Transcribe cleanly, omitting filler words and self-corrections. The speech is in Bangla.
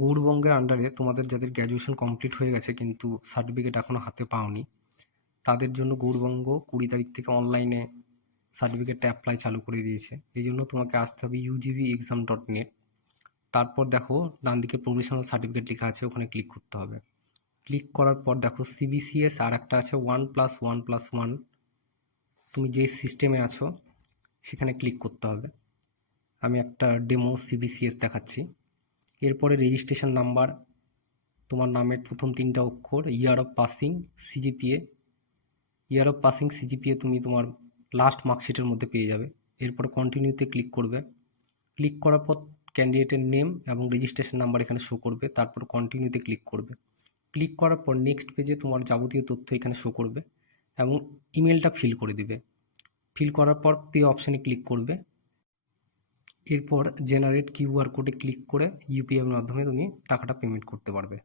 গৌড়বঙ্গের আন্ডারে তোমাদের যাদের গ্র্যাজুয়েশন কমপ্লিট হয়ে গেছে কিন্তু সার্টিফিকেট এখনও হাতে পাওনি, তাদের জন্য গৌড়বঙ্গ 20 তারিখ থেকে অনলাইনে সার্টিফিকেটটা অ্যাপ্লাই চালু করে দিয়েছে। এই জন্য তোমাকে আসতে হবে ugvexam.net। তারপর দেখো ডান দিকে প্রভিশনাল সার্টিফিকেট লেখা আছে, ওখানে ক্লিক করতে হবে। ক্লিক করার পর দেখো CBCS আর একটা আছে 1+1+1, তুমি যে সিস্টেমে আছো সেখানে ক্লিক করতে হবে। আমি একটা ডেমো CBCS দেখাচ্ছি। এরপরে রেজিস্ট্রেশন নাম্বার, তোমার নামের প্রথম 3টা অক্ষর, year of passing, CGPA। Year of passing CGPA তুমি তোমার লাস্ট মার্কশিটের মধ্যে পেয়ে যাবে। এরপরে কন্টিনিউতে ক্লিক করবে। ক্লিক করার পর ক্যান্ডিডেটের নেম এবং রেজিস্ট্রেশন নাম্বার এখানে শো করবে, তারপর কন্টিনিউতে ক্লিক করবে। ক্লিক করার পর নেক্সট পেজে তোমার যাবতীয় তথ্য এখানে শো করবে এবং ইমেলটা ফিল করে দিবে। ফিল করার পর পে অপশানে ক্লিক করবে। এরপর জেনারেট কিউআর কোডে ক্লিক করে ইউপিআইয়ের মাধ্যমে তুমি টাকাটা পেমেন্ট করতে পারবে।